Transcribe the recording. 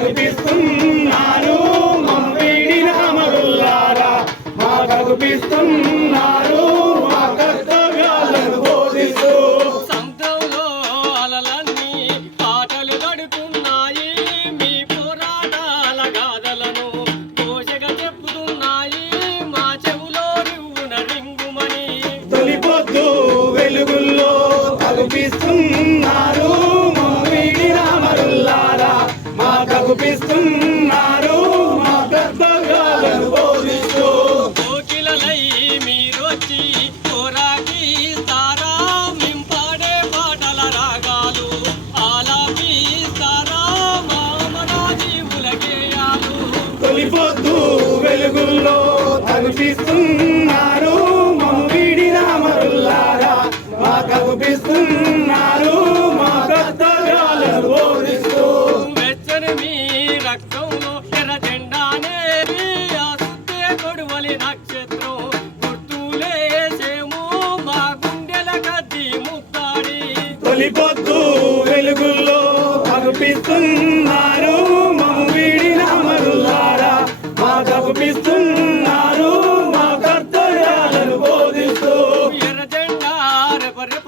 కల్పిస్తున్నారు మమ్మీడిన అమరులారా మా కల్పిస్తున్నారు మా కర్తవ్యాలను బోధిస్తూ సముద్రంలో అలలన్నీ పాటలు పడుతున్నాయి మీ పోరాటాల గాథలను ఘోషగా చెప్పుతున్నాయి మా చెవులో రివ్వున రింగుమని తొలిపొద్దు వెలుగుల్లో కల్పిస్తున్నారు మమ్మీడిన అమరులారా మా కల్పిస్తున్నారు మా కర్తవ్యాలను బోధిస్తూ కోకిలలై మీరొచ్చి పోరాకిస్తారా మేం పాడే పాటల రాగాలు ఆలాపిస్తారా మా అమరజీవుల గేయాలు తొలిపొద్దు వెలుగుల్లో కల్పిస్తున్నారు మమ్మీడిన అమరులారా మా కల్పిస్తున్నారు మా కర్తవ్యాలను బోధిస్తూ వెచ్చని మీ రక్తంలో ఎర్ర జెండానే ఆ సుత్తే కొడువలి నక్షత్రం గుర్తులేసేమో మా గుండెల గద్ది ముక్తాడి తొలిపొద్దు వెలుగుల్లో కల్పిస్తున్నారు మమ్మీడిన అమరులారా మా కల్పిస్తున్నారు మా కర్తవ్యాలను బోధిస్తూ ఎర్ర జెండా రెపరెప